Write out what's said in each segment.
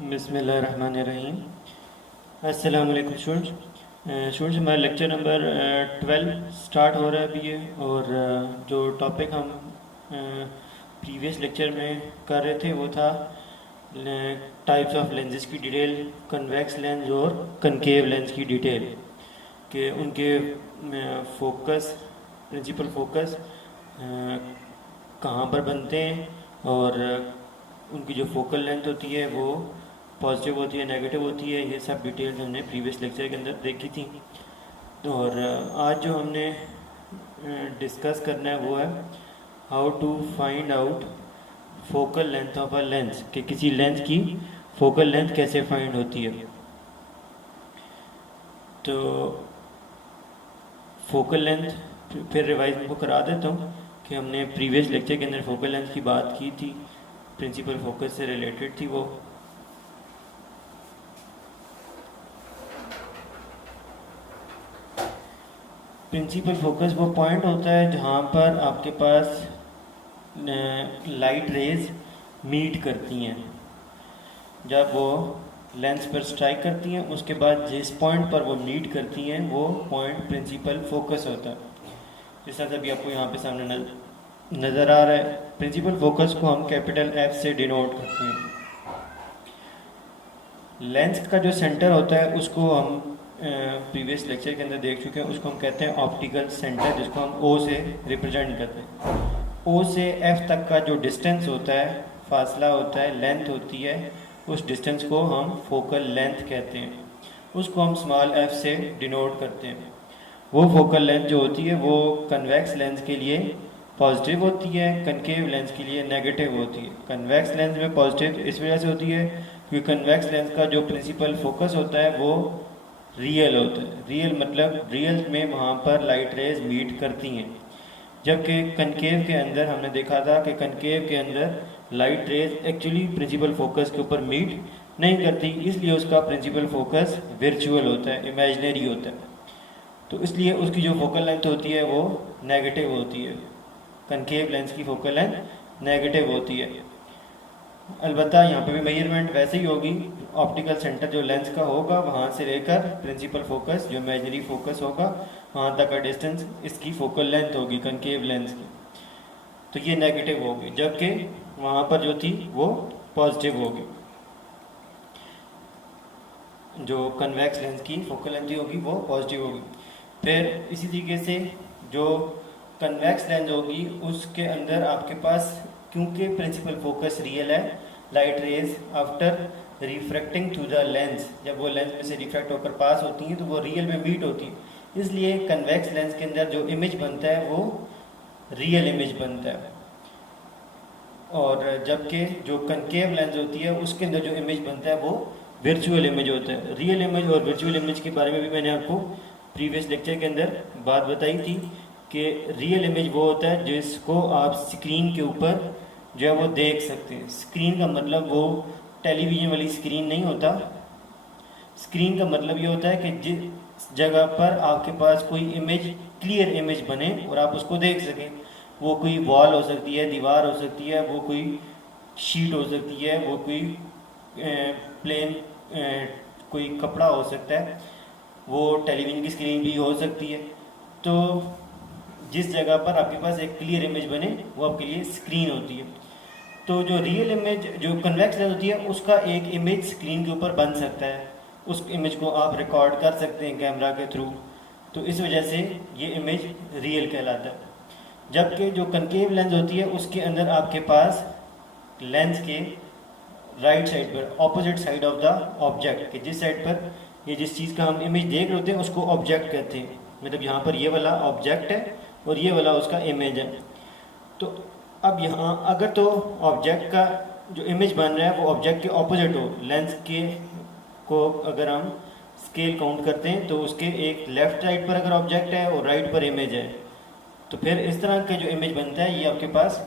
बिस्मिल्लाहिर्रहमानिर्रहीम। अस्सलाम वालेकुम स्टूडेंट्स। हमारा लेक्चर नंबर 12 स्टार्ट हो रहा है अभी ये। और जो टॉपिक हम प्रीवियस लेक्चर में कर रहे थे वो था टाइप्स ऑफ लेंसेज की डिटेल, कन्वेक्स लेंस और कनकेव लेंस की डिटेल, कि उनके फोकस, प्रिंसिपल फोकस कहाँ पर बनते हैं, और उनकी जो फोकल लेंथ होती है वो पॉजिटिव होती है, नेगेटिव होती है। ये सब डिटेल्स हमने प्रीवियस लेक्चर के अंदर देखी थी। और आज जो हमने डिस्कस करना है वो है how to find out focal length of a lens, कि किसी लेंस की फोकल लेंथ कैसे फाइंड होती है। तो फोकल लेंथ फिर रिवाइज को करा देता हूँ कि हमने प्रीवियस लेक्चर के अंदर फोकल लेंथ की बात की थी, प्रिंसिपल फोकस से रिलेटेड थी वो। प्रिंसिपल फोकस वो पॉइंट होता है जहाँ पर आपके पास लाइट रेज मीट करती हैं। जब वो लेंस पर स्ट्राइक करती हैं, उसके बाद जिस पॉइंट पर वो मीट करती हैं वो पॉइंट प्रिंसिपल फोकस होता है। जैसा अभी आपको यहाँ पे सामने नज़र आ रहा है। प्रिंसिपल फोकस को हम कैपिटल एफ से डिनोट करते हैं। लेंस का जो सेंटर होता है उसको हम प्रीवियस लेक्चर के अंदर देख चुके हैं, उसको हम कहते हैं ऑप्टिकल सेंटर, जिसको हम ओ से रिप्रेजेंट करते हैं। ओ से एफ तक का जो डिस्टेंस होता है, फासला होता है, लेंथ होती है, उस डिस्टेंस को हम फोकल लेंथ कहते हैं। उसको हम स्मॉल एफ से डिनोट करते हैं। वो फोकल लेंथ जो होती है वो कन्वेक्स लेंस के लिए पॉजिटिव होती है, कनकेव लेंस के लिए नेगेटिव होती है। कन्वेक्स लेंस में पॉजिटिव इस वजह से होती है क्योंकि कन्वेक्स लेंस का जो प्रिंसिपल फोकस होता है वो रियल होता है। रियल मतलब रियल में वहाँ पर लाइट रेज मीट करती हैं। जबकि कनकेव के अंदर हमने देखा था कि कनकेव के अंदर light rays actually principal focus के ऊपर मीट नहीं करती, इसलिए उसका प्रिंसिपल फोकस वर्चुअल होता है, इमेजिनरी होता है। तो इसलिए उसकी जो फोकल लेंथ होती है वो नेगेटिव होती है। कनकेव लेंस की फोकल लेंथ नेगेटिव होती है। अलबत्ता यहाँ पे भी मेजरमेंट वैसे ही होगी। ऑप्टिकल सेंटर जो लेंस का होगा वहाँ से लेकर प्रिंसिपल फोकस जो इमेजिनरी फोकस होगा वहाँ तक का डिस्टेंस इसकी फोकल लेंथ होगी कनकेव लेंस की। तो ये नेगेटिव होगी, जबकि वहाँ पर जो थी वो पॉजिटिव होगी। जो कन्वेक्स लेंस की फोकल लेंथ होगी वो पॉजिटिव होगी। फिर इसी तरीके से जो कन्वेक्स लेंस होगी उसके अंदर आपके पास, क्योंकि प्रिंसिपल फोकस रियल है, light rays after refracting through the lens, जब वो लेंस में से रिफ्रैक्ट होकर पास होती हैं तो वो रियल में मीट होती है। इसलिए कन्वेक्स लेंस के अंदर जो इमेज बनता है वो रियल इमेज बनता है। और जबकि जो कनकेव लेंस होती है उसके अंदर जो इमेज बनता है वो वर्चुअल इमेज होता है। रियल इमेज और वर्चुअल इमेज के बारे में भी मैंने आपको प्रीवियस लेक्चर के अंदर बात बताई थी कि रियल इमेज वो होता है जिसको आप स्क्रीन के ऊपर जो है वो देख सकते हैं। स्क्रीन का मतलब वो टेलीविज़न वाली स्क्रीन नहीं होता। स्क्रीन का मतलब ये होता है कि जिस जगह पर आपके पास कोई इमेज, क्लियर इमेज बने और आप उसको देख सकें। वो कोई वॉल हो सकती है, दीवार हो सकती है, वो कोई शीट हो सकती है, वो कोई प्लेन कोई कपड़ा हो सकता है, वो टेलीविज़न की स्क्रीन भी हो सकती है। तो जिस जगह पर आपके पास एक क्लियर इमेज बने वो आपके लिए स्क्रीन होती है। तो जो रियल इमेज, जो कन्वेक्स लेंस होती है, उसका एक इमेज स्क्रीन के ऊपर बन सकता है। उस इमेज को आप रिकॉर्ड कर सकते हैं कैमरा के थ्रू। तो इस वजह से ये इमेज रियल कहलाता है। जबकि जो कनकेव लेंस होती है उसके अंदर आपके पास लेंस के राइट साइड पर, opposite side of the object, कि जिस साइड पर ये जिस चीज़ का हम इमेज देख रहे होते हैं उसको ऑब्जेक्ट कहते हैं। मतलब यहाँ पर ये वाला ऑब्जेक्ट है और ये वाला उसका इमेज है। तो अब यहाँ अगर तो ऑब्जेक्ट का जो इमेज बन रहा है वो ऑब्जेक्ट के ऑपोजिट हो, लेंस के को अगर हम स्केल काउंट करते हैं तो उसके एक लेफ्ट साइड पर अगर ऑब्जेक्ट है और राइट पर इमेज है, तो फिर इस तरह का जो इमेज बनता है ये आपके पास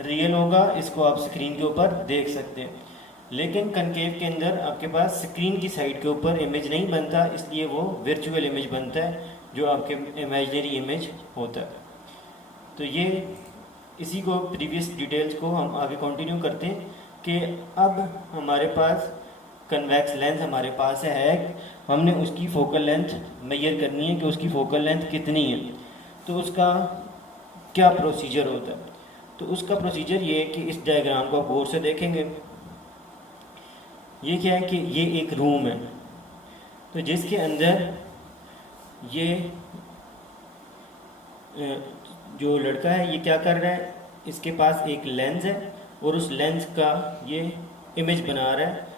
रियल होगा। इसको आप स्क्रीन के ऊपर देख सकते हैं। लेकिन कनकेव के अंदर आपके पास स्क्रीन की साइड के ऊपर इमेज नहीं बनता, इसलिए वो वर्चुअल इमेज बनता है जो आपके इमेजिनरी इमेज होता है। तो ये इसी को प्रीवियस डिटेल्स को हम आगे कंटिन्यू करते हैं कि अब हमारे पास कन्वेक्स लेंस हमारे पास है, हमने उसकी फोकल लेंथ मेजर करनी है कि उसकी फोकल लेंथ कितनी है। तो उसका क्या प्रोसीजर होता है? तो उसका प्रोसीजर ये है कि इस डायग्राम को आप गौर से देखेंगे। ये क्या है कि ये एक रूम है, तो जिसके अंदर ये जो लड़का है ये क्या कर रहा है, इसके पास एक लेंस है और उस लेंस का ये इमेज बना रहा है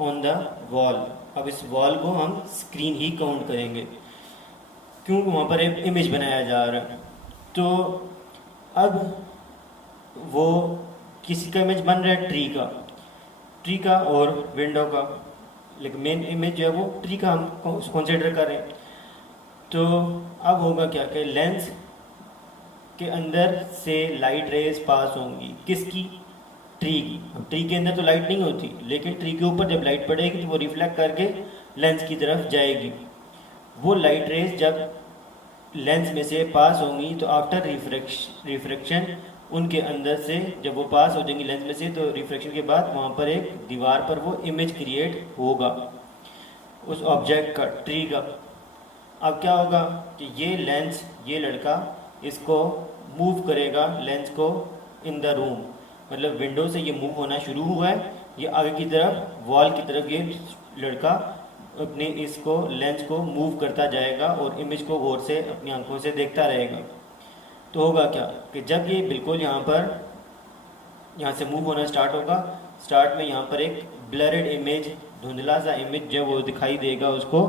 ऑन द वॉल। अब इस वॉल को हम स्क्रीन ही काउंट करेंगे क्योंकि वहाँ पर एक इमेज बनाया जा रहा है। तो अब वो किसी का इमेज बन रहा है ट्री का और विंडो का, लेकिन मेन इमेज जो है वो ट्री का हम कंसिडर कर रहे हैं। तो अब होगा क्या कि लेंस के अंदर से लाइट रेज पास होंगी, किसकी? ट्री की। अब ट्री के अंदर तो लाइट नहीं होती, लेकिन ट्री के ऊपर जब लाइट पड़ेगी तो वो रिफ्लेक्ट करके लेंस की तरफ जाएगी। वो लाइट रेज जब लेंस में से पास होंगी तो आफ्टर रिफ्रैक्शन उनके अंदर से जब वो पास हो जाएंगी लेंस में से, तो रिफ्रैक्शन के बाद वहाँ पर एक दीवार पर वो इमेज क्रिएट होगा उस ऑब्जेक्ट का, ट्री का। अब क्या होगा कि ये लेंस, ये लड़का इसको मूव करेगा लेंस को इन द रूम, मतलब विंडो से ये मूव होना शुरू हुआ है, ये आगे की तरफ वॉल की तरफ ये लड़का अपने इसको लेंस को मूव करता जाएगा और इमेज को गौर से अपनी आंखों से देखता रहेगा। तो होगा क्या कि जब ये बिल्कुल यहाँ से मूव होना स्टार्ट होगा, स्टार्ट में यहाँ पर एक ब्लरेड इमेज, धुंधला सा इमेज जो वो दिखाई देगा उसको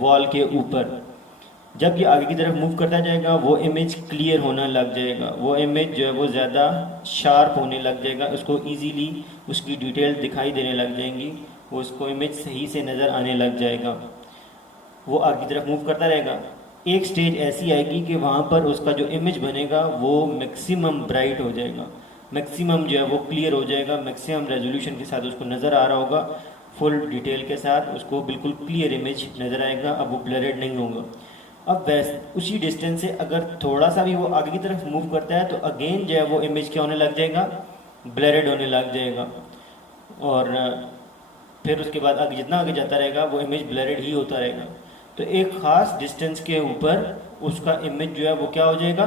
वॉल के ऊपर। जब ये आगे की तरफ मूव करता जाएगा वो इमेज क्लियर होना लग जाएगा, वो इमेज जो है वो ज़्यादा शार्प होने लग जाएगा, उसको इजीली उसकी डिटेल दिखाई देने लग जाएंगी, वो उसको इमेज सही से नज़र आने लग जाएगा। वो आगे की तरफ मूव करता रहेगा, एक स्टेज ऐसी आएगी कि वहाँ पर उसका जो इमेज बनेगा वो मैक्सिमम ब्राइट हो जाएगा, मैक्सिमम जो है वो क्लियर हो जाएगा, मैक्सिमम रेजोल्यूशन के साथ उसको नज़र आ रहा होगा, फुल डिटेल के साथ उसको बिल्कुल क्लियर इमेज नज़र आएगा। अब वो ब्लरेड नहीं होगा। अब वैसे उसी डिस्टेंस से अगर थोड़ा सा भी वो आगे की तरफ मूव करता है तो अगेन जो है वो इमेज क्या होने लग जाएगा, ब्लरेड होने लग जाएगा। और फिर उसके बाद आगे जितना आगे जाता रहेगा वो इमेज ब्लरेड ही होता रहेगा। तो एक ख़ास डिस्टेंस के ऊपर उसका इमेज जो है वो क्या हो जाएगा,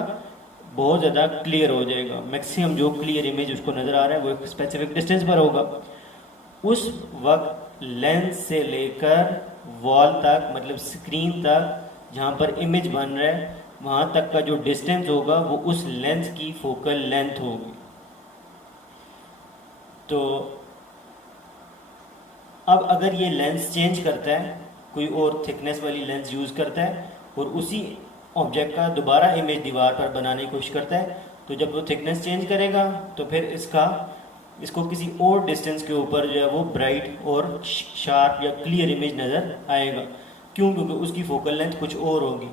बहुत ज़्यादा क्लियर हो जाएगा, मैक्सिमम जो क्लियर इमेज उसको नज़र आ रहा है वो एक स्पेसिफिक डिस्टेंस पर होगा। उस वक्त लेंस से लेकर वॉल तक, मतलब स्क्रीन तक जहाँ पर इमेज बन रहा है, वहाँ तक का जो डिस्टेंस होगा वो उस लेंस की फोकल लेंथ होगी। तो अब अगर ये लेंस चेंज करता है, कोई और थिकनेस वाली लेंस यूज़ करता है और उसी ऑब्जेक्ट का दोबारा इमेज दीवार पर बनाने की कोशिश करता है, तो जब वो थिकनेस चेंज करेगा तो फिर इसको किसी और डिस्टेंस के ऊपर जो है वो ब्राइट और शार्प या क्लियर इमेज नज़र आएगा। क्यों? क्योंकि उसकी फोकल लेंथ कुछ और होगी।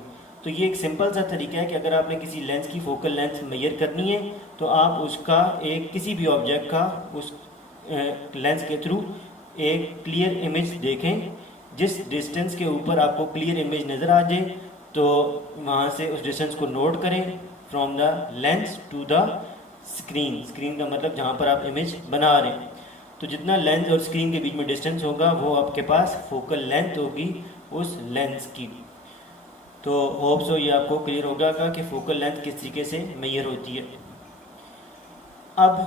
तो ये एक सिंपल सा तरीका है कि अगर आपने किसी लेंस की फोकल लेंथ मेजर करनी है तो आप उसका एक किसी भी ऑब्जेक्ट का उस लेंस के थ्रू एक क्लियर इमेज देखें, जिस डिस्टेंस के ऊपर आपको क्लियर इमेज नज़र आ जाए तो वहाँ से उस डिस्टेंस को नोट करें from the lens to the screen. Screen का मतलब जहाँ पर आप इमेज बना रहे हैं। तो जितना लेंस और स्क्रीन के बीच में डिस्टेंस होगा वो आपके पास फोकल लेंथ होगी उस लेंस की। तो होप सो ये आपको क्लियर होगा कि फोकल लेंथ किस तरीके से मेजर होती है। अब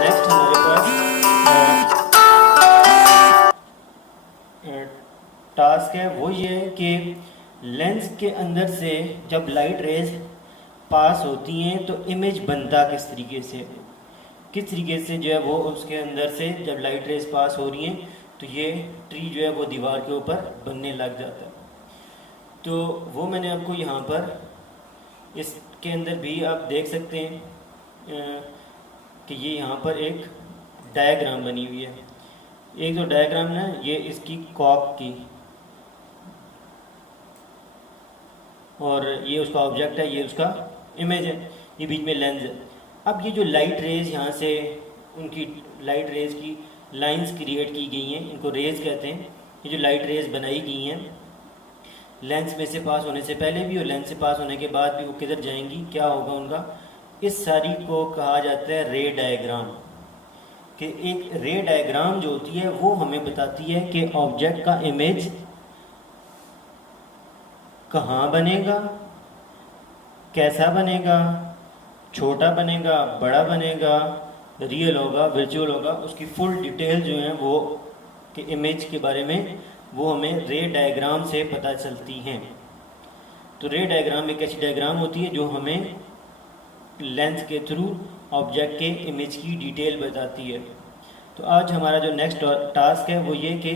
नेक्स्ट हमारे पास टास्क है, वो ये है कि लेंस के अंदर से जब लाइट रेज पास होती हैं तो इमेज बनता किस तरीके से जो है वो उसके अंदर से जब लाइट रेज पास हो रही हैं तो ये ट्री जो है वो दीवार के ऊपर बनने लग जाता है। तो वो मैंने आपको यहाँ पर इसके अंदर भी आप देख सकते हैं कि ये यहाँ पर एक डायग्राम बनी हुई है। एक जो डायग्राम है ये इसकी कॉक की, और ये उसका ऑब्जेक्ट है, ये उसका इमेज है, ये बीच में लेंस है। अब ये जो लाइट रेज यहाँ से उनकी लाइट रेज की लाइंस क्रिएट की गई हैं, इनको रेज कहते हैं। ये जो लाइट रेज बनाई गई हैं लेंस में से पास होने से पहले भी और लेंस से पास होने के बाद भी वो किधर जाएंगी, क्या होगा उनका, इस सारी को कहा जाता है रे डायग्राम। कि एक रे डायग्राम जो होती है वो हमें बताती है कि ऑब्जेक्ट का इमेज कहाँ बनेगा, कैसा बनेगा, छोटा बनेगा, बड़ा बनेगा, रियल होगा, वर्चुअल होगा, उसकी फुल डिटेल जो है वो कि इमेज के बारे में वो हमें रे डायग्राम से पता चलती हैं। तो रे डायग्राम एक ऐसी डायग्राम होती है जो हमें लेंस के थ्रू ऑब्जेक्ट के इमेज की डिटेल बताती है। तो आज हमारा जो नेक्स्ट टास्क है वो ये कि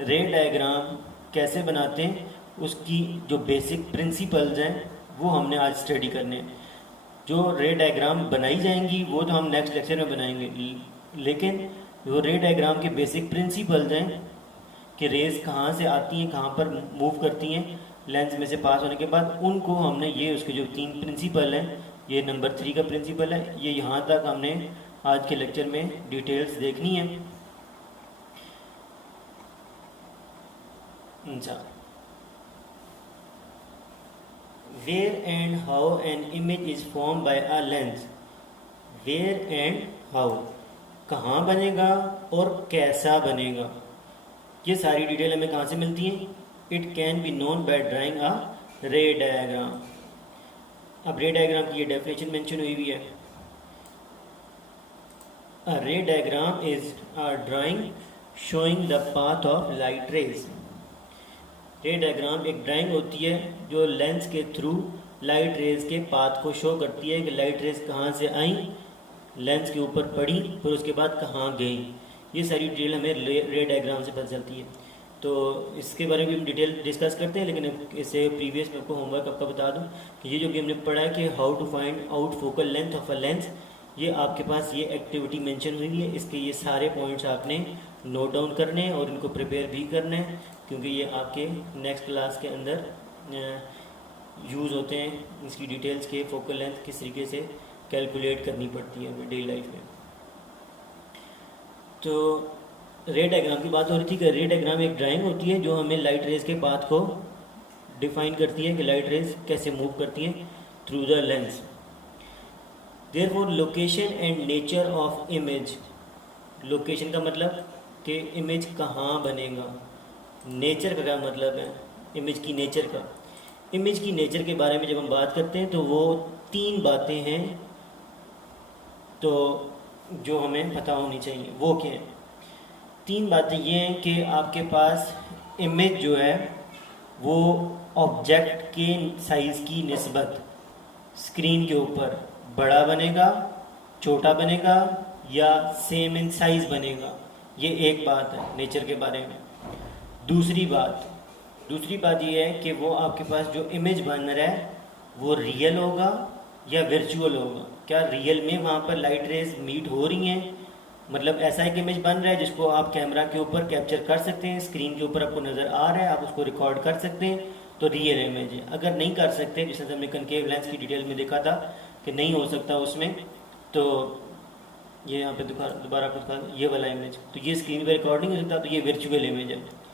रे डायग्राम कैसे बनाते हैं, उसकी जो बेसिक प्रिंसिपल्स हैं वो हमने आज स्टडी करने हैं। जो रे डायग्राम बनाई जाएंगी वो तो हम नेक्स्ट लेक्चर में बनाएंगे, लेकिन जो रे डायग्राम के बेसिक प्रिंसिपल्स हैं कि रेज कहाँ से आती हैं, कहाँ पर मूव करती हैं लेंस में से पास होने के बाद, उनको हमने ये उसके जो 3 प्रिंसिपल हैं, ये नंबर 3 का प्रिंसिपल है, ये यहाँ तक हमने आज के लेक्चर में डिटेल्स देखनी है। अच्छा, where and how an image is formed by a lens, where and how, कहाँ बनेगा और कैसा बनेगा, ये सारी डिटेल हमें कहाँ से मिलती हैं? It can be known by drawing a ray diagram. अब रे डायग्राम की ये डेफिनेशन मेंशन हुई हुई है। A ray diagram is a drawing showing the path of light rays. Ray diagram एक ड्राइंग होती है जो लेंस के थ्रू लाइट रेज के पाथ को शो करती है कि लाइट रेज कहाँ से आई, लेंस के ऊपर पड़ी, फिर उसके बाद कहाँ गई। ये सारी डिटेल हमें रे डायग्राम से पता चलती है। तो इसके बारे में भी हम डिटेल डिस्कस करते हैं, लेकिन इससे प्रीवियस में आपको होमवर्क आपका बता दूं कि ये जो भी हमने पढ़ा है कि how to find out focal length of a lens, ये आपके पास ये एक्टिविटी मेंशन हुई है। इसके ये सारे पॉइंट्स आपने नोट डाउन करने हैं और इनको प्रिपेयर भी करना है, क्योंकि ये आपके नेक्स्ट क्लास के अंदर यूज़ होते हैं। इसकी डिटेल्स के फोकल लेंथ किस तरीके से कैलकुलेट करनी पड़ती है हमें डेली लाइफ में। तो रे डायग्राम की बात हो रही थी कि रे डायग्राम एक ड्राइंग होती है जो हमें लाइट रेज के पाथ को डिफाइन करती है कि लाइट रेज कैसे मूव करती हैं through the lens. Therefore location and nature of image, location का मतलब कि इमेज कहाँ बनेगा, नेचर का क्या मतलब है इमेज की नेचर का। इमेज की नेचर के बारे में जब हम बात करते हैं तो वो 3 बातें हैं तो जो हमें पता होनी चाहिए। वो क्या है? 3 बातें ये हैं कि आपके पास इमेज जो है वो ऑब्जेक्ट के साइज़ की निस्बत स्क्रीन के ऊपर बड़ा बनेगा, छोटा बनेगा या सेम इन साइज़ बनेगा। ये एक बात है नेचर के बारे में। दूसरी बात ये है कि वो आपके पास जो इमेज बन रहा है वो रियल होगा या वर्चुअल होगा। क्या रियल में वहाँ पर लाइट रेज मीट हो रही हैं, मतलब ऐसा एक इमेज बन रहा है जिसको आप कैमरा के ऊपर कैप्चर कर सकते हैं, स्क्रीन के ऊपर आपको नज़र आ रहा है, आप उसको रिकॉर्ड कर सकते हैं, तो रियल इमेज है। अगर नहीं कर सकते, जैसे हमने कनकेव लेंस की डिटेल में देखा था कि नहीं हो सकता उसमें, तो ये यहाँ पे दोबारा आपको दिखा ये वाला इमेज, तो ये स्क्रीन पर रिकॉर्ड नहीं हो सकता, तो ये वर्चुअल इमेज है।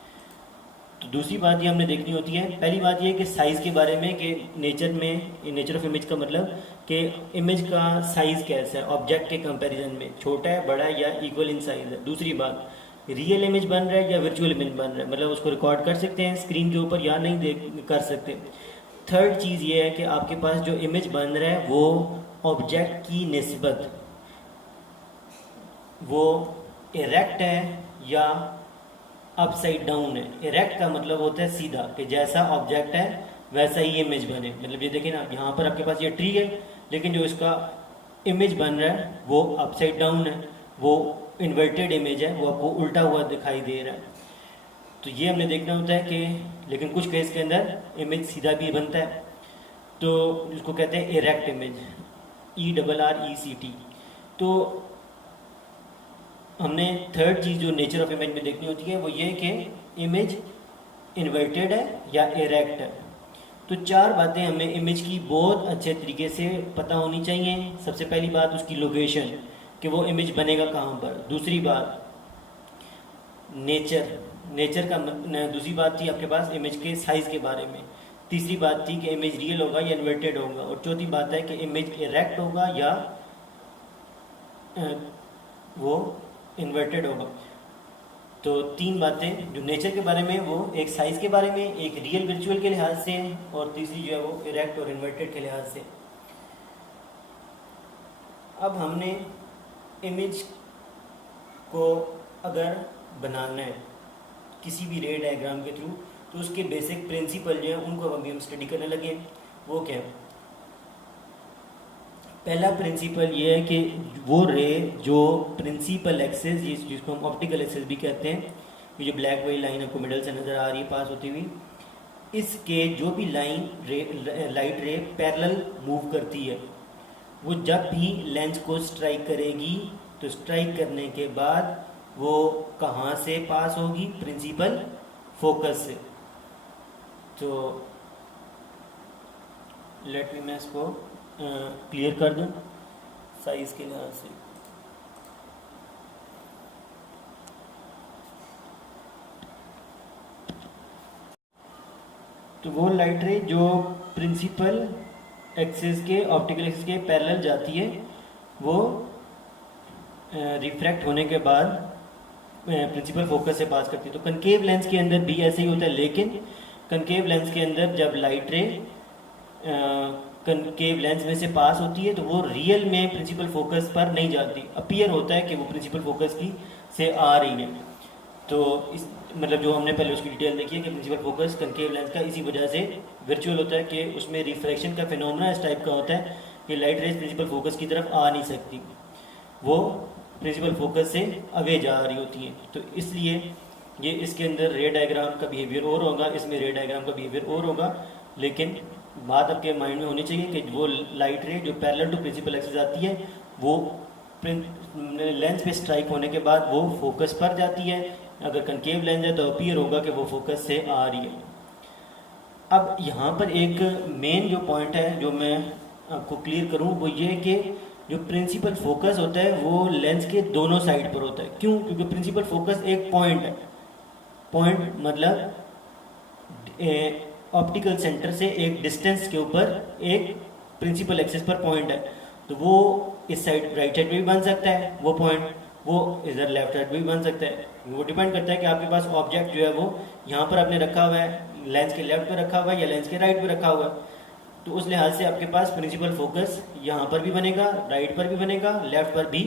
तो दूसरी बात ये हमने देखनी होती है। पहली बात ये है कि साइज़ के बारे में कि नेचर ऑफ इमेज का मतलब कि इमेज का साइज़ कैसा है ऑब्जेक्ट के कंपैरिजन में, छोटा है, बड़ा है या इक्वल इन साइज़ है। दूसरी बात, रियल इमेज बन रहा है या वर्चुअल इमेज बन रहा है, मतलब उसको रिकॉर्ड कर सकते हैं स्क्रीन के ऊपर या नहीं देख कर सकते। थर्ड चीज़ ये है कि आपके पास जो इमेज बन रहा है वो ऑब्जेक्ट की निस्बत वो इरेक्ट है या अपसाइड डाउन है। इरेक्ट का मतलब होता है सीधा, कि जैसा ऑब्जेक्ट है वैसा ही इमेज बने। मतलब ये देखिए ना, यहाँ पर आपके पास ये ट्री है, लेकिन जो इसका इमेज बन रहा है वो अपसाइड डाउन है, वो इन्वर्टेड इमेज है, वो आपको उल्टा हुआ दिखाई दे रहा है। तो ये हमने देखना होता है कि लेकिन कुछ केस के अंदर इमेज सीधा भी बनता है, तो इसको कहते हैं इरेक्ट इमेज, ERRECT। तो हमने थर्ड चीज़ जो नेचर ऑफ इमेज में देखनी होती है वो ये कि इमेज इन्वर्टेड है या इरेक्ट है। तो 4 बातें हमें इमेज की बहुत अच्छे तरीके से पता होनी चाहिए। सबसे पहली बात उसकी लोकेशन, कि वो इमेज बनेगा कहाँ पर। दूसरी बात नेचर का दूसरी बात थी आपके पास इमेज के साइज़ के बारे में। तीसरी बात थी कि इमेज रियल होगा या इन्वर्टेड होगा। और चौथी बात है कि इमेज इरेक्ट होगा या वो इन्वर्टेड होगा। तो तीन बातें जो नेचर के बारे में, वो एक साइज के बारे में, एक रियल वर्चुअल के लिहाज से, और तीसरी जो है वो इरेक्ट और इन्वर्टेड के लिहाज से। अब हमने इमेज को अगर बनाना है किसी भी रे डायग्राम के थ्रू, तो उसके बेसिक प्रिंसिपल जो है उनको अभी हम स्टडी करने लगे। वो क्या है? पहला प्रिंसिपल ये है कि वो रे जो प्रिंसिपल एक्सेस, जिसको हम ऑप्टिकल एक्सेस भी कहते हैं, ये जो ब्लैक वाली लाइन आपको मिडल से नज़र आ रही है पास होती हुई, इसके जो भी line light ray parallel move करती है, वो जब भी लेंस को स्ट्राइक करेगी तो स्ट्राइक करने के बाद वो कहाँ से पास होगी? प्रिंसिपल फोकस से। तो लेट मी मैं इसको क्लियर कर दूं साइज के लिहाज से। तो वो लाइट रे जो प्रिंसिपल एक्सिस के, ऑप्टिकल एक्सिस के पैरेलल जाती है, वो रिफ्रैक्ट होने के बाद प्रिंसिपल फोकस से पास करती है। तो कनकेव लेंस के अंदर भी ऐसे ही होता है, लेकिन कनकेव लेंस के अंदर जब लाइट रे कनकेव लेंस में से पास होती है तो वो रियल में प्रिंसिपल फोकस पर नहीं जाती, अपीयर होता है कि वो प्रिंसिपल फोकस की से आ रही है। तो इस मतलब जो हमने पहले उसकी डिटेल देखी है कि प्रिंसिपल फोकस कनकेव लेंस का इसी वजह से वर्चुअल होता है कि उसमें रिफ्रैक्शन का फिनोमेना इस टाइप का होता है कि लाइट रेज प्रिंसिपल फोकस की तरफ आ नहीं सकती, वो प्रिंसिपल फोकस से अवे जा रही होती हैं। तो इसलिए ये इसके अंदर रे डायग्राम का बिहेवियर और होगा, इसमें रे डायग्राम का बिहेवियर और होगा, लेकिन बात आपके माइंड में होनी चाहिए कि वो लाइट रे जो पैरेलल टू प्रिंसिपल एक्सिस आती है, वो लेंस पे स्ट्राइक होने के बाद वो फोकस पर जाती है। अगर कनकेव लेंस है तो अपीयर होगा कि वो फोकस से आ रही है। अब यहाँ पर एक मेन जो पॉइंट है जो मैं आपको क्लियर करूँ, वो ये कि जो प्रिंसिपल फोकस होता है वो लेंस के दोनों साइड पर होता है। क्यों? क्योंकि प्रिंसिपल फोकस एक पॉइंट है। पॉइंट मतलब ऑप्टिकल सेंटर से एक डिस्टेंस के ऊपर एक प्रिंसिपल एक्सिस पर पॉइंट है। तो वो इस साइड राइट साइड पे भी बन सकता है वो पॉइंट, वो इधर लेफ्ट साइड पे भी बन सकता है। वो डिपेंड करता है कि आपके पास ऑब्जेक्ट जो है वो यहाँ पर आपने रखा हुआ है, लेंस के लेफ्ट पे रखा हुआ है या लेंस के राइट पे रखा हुआ है। तो उस लिहाज से आपके पास प्रिंसिपल फोकस यहाँ पर भी बनेगा, राइट पर भी बनेगा, लेफ्ट पर भी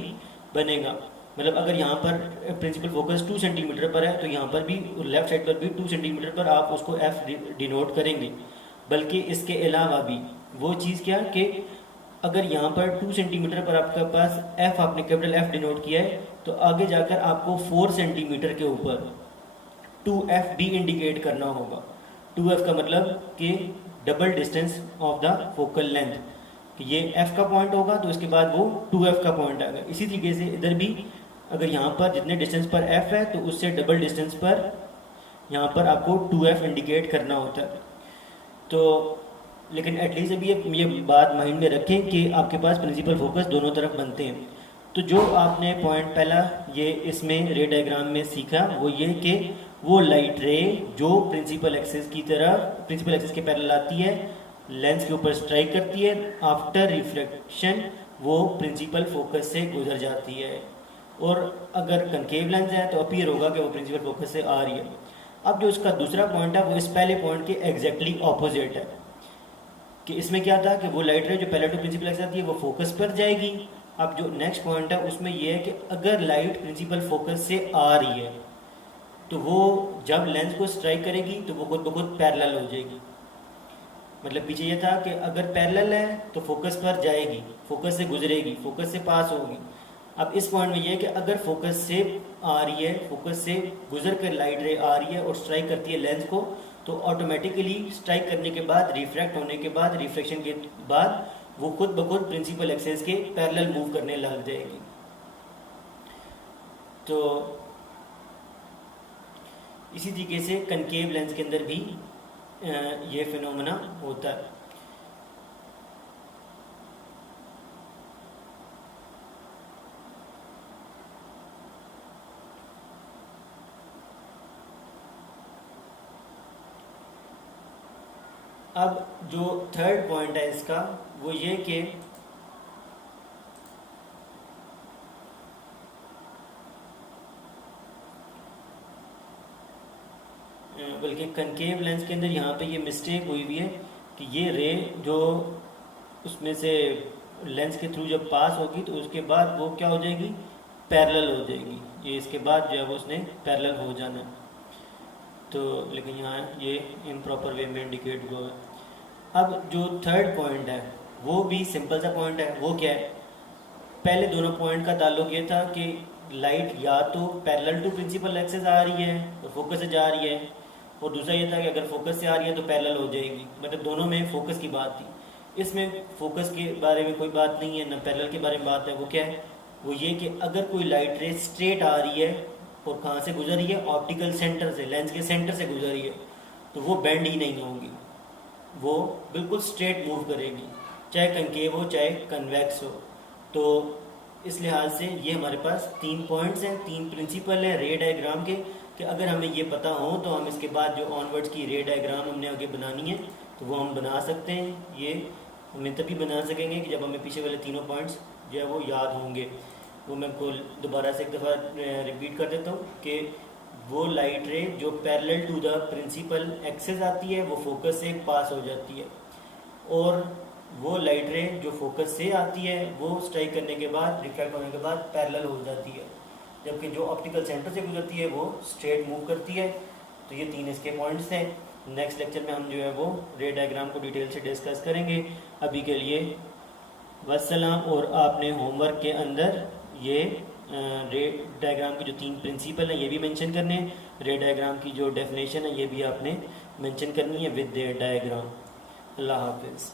बनेगा। मतलब अगर यहाँ पर प्रिंसिपल फोकस 2 सेंटीमीटर पर है तो यहाँ पर भी लेफ्ट साइड पर भी 2 सेंटीमीटर पर आप उसको एफ डिनोट करेंगे। बल्कि इसके अलावा भी वो चीज़ क्या कि अगर यहाँ पर 2 सेंटीमीटर पर आपके पास एफ, आपने कैपिटल एफ डिनोट किया है, तो आगे जाकर आपको 4 सेंटीमीटर के ऊपर 2f भी इंडिकेट करना होगा। 2f का मतलब कि double distance of the focal length, कि ये f का पॉइंट होगा तो इसके बाद वो 2f का पॉइंट आएगा। इसी तरीके से इधर भी अगर यहाँ पर जितने डिस्टेंस पर f है तो उससे डबल डिस्टेंस पर यहाँ पर आपको 2f इंडिकेट करना होता है। तो लेकिन एटलीस्ट अभी ये बात माइंड में रखें कि आपके पास प्रिंसिपल फोकस दोनों तरफ बनते हैं। तो जो आपने पॉइंट पहला ये इसमें रे डायग्राम में सीखा वो ये कि वो लाइट रे जो प्रिंसिपल एक्सिस की तरफ, प्रिंसिपल एक्सिस के पैरेलल आती है, लेंस के ऊपर स्ट्राइक करती है, आफ्टर रिफ्लेक्शन वो प्रिंसिपल फोकस से गुजर जाती है। और अगर कनकेव लेंस है तो अपीयर होगा कि वो प्रिंसिपल फोकस से आ रही है। अब जो इसका दूसरा पॉइंट है वो इस पहले पॉइंट के एग्जैक्टली ऑपोजिट है कि इसमें क्या था कि वो लाइट रे जो पहले टू प्रिंसिपल एक्सिस आती है वो फोकस पर जाएगी। अब जो नेक्स्ट पॉइंट है उसमें ये है कि अगर लाइट प्रिंसिपल फोकस से आ रही है तो वो जब लेंस को स्ट्राइक करेगी तो वो खुद ब खुद पैरेलल हो जाएगी। मतलब पीछे ये था कि अगर पैरेलल है तो फोकस पर जाएगी, फोकस से गुजरेगी, फोकस से पास होगी। अब इस पॉइंट में ये है कि अगर फोकस से आ रही है, फोकस से गुजर कर लाइट रे आ रही है और स्ट्राइक करती है लेंस को, तो ऑटोमेटिकली स्ट्राइक करने के बाद, रिफ्रैक्ट होने के बाद, रिफ्लेक्शन के बाद वो खुद ब खुद प्रिंसिपल एक्सिस के पैरेलल मूव करने लग जाएगी। तो इसी तरीके से कनकेव लेंस के अंदर भी ये फिनोमेना होता है। अब जो थर्ड पॉइंट है इसका वो ये कि बल्कि कनकेव लेंस के अंदर यहाँ पे ये मिस्टेक हुई हुई है कि ये रे जो उसमें से लेंस के थ्रू जब पास होगी तो उसके बाद वो क्या हो जाएगी, पैरेलल हो जाएगी। ये इसके बाद जो है वो उसने पैरेलल हो जाना है। तो लेकिन यहाँ ये इम्प्रॉपर वे में इंडिकेट हुआ है। अब जो थर्ड पॉइंट है वो भी सिंपल सा पॉइंट है। वो क्या है, पहले दोनों पॉइंट का ताल्लुक ये था कि लाइट या तो पैरेलल टू प्रिंसिपल एक्सिस आ रही है और फोकस से जा रही है, और दूसरा ये था कि अगर फोकस से आ रही है तो पैरेलल हो जाएगी। मतलब दोनों में फोकस की बात थी। इसमें फोकस के बारे में कोई बात नहीं है, ना पैरेलल के बारे में बात है। वो क्या है, वो ये कि अगर कोई लाइट रे स्ट्रेट आ रही है और कहाँ से गुजर रही है, ऑप्टिकल सेंटर से, लेंस के सेंटर से गुजर रही है, तो वो बेंड ही नहीं होगी, वो बिल्कुल स्ट्रेट मूव करेगी, चाहे कंकेव हो चाहे कन्वेक्स हो। तो इस लिहाज से ये हमारे पास 3 पॉइंट्स हैं, 3 प्रिंसिपल हैं रे डायग्राम के, कि अगर हमें ये पता हो तो हम इसके बाद जो ऑनवर्ड्स की रे डायग्राम हमने आगे बनानी है तो वो हम बना सकते हैं। ये हमें तभी बना सकेंगे कि जब हमें पीछे वाले तीनों पॉइंट्स जो है वो याद होंगे। वो मैं को दोबारा से एक दफ़ा रिपीट कर देता हूँ कि वो लाइट रे जो parallel to the principal axis आती है वो फोकस से पास हो जाती है, और वो लाइट रे जो फोकस से आती है वो स्ट्राइक करने के बाद, रिफ्लेक्ट होने के बाद पैरेलल हो जाती है, जबकि जो ऑप्टिकल सेंटर से गुजरती है वो स्ट्रेट मूव करती है। तो ये 3 इसके पॉइंट्स हैं। नेक्स्ट लेक्चर में हम जो है वो रे डायग्राम को डिटेल से डिस्कस करेंगे। अभी के लिए वस्सलाम। और आपने होमवर्क के अंदर ये रे डायग्राम के जो 3 प्रिंसिपल हैं ये भी मेंशन करने हैं, रे डायग्राम की जो डेफिनेशन है ये भी आपने मेंशन करनी है विद द डायग्राम। अल्लाह हाफिज़।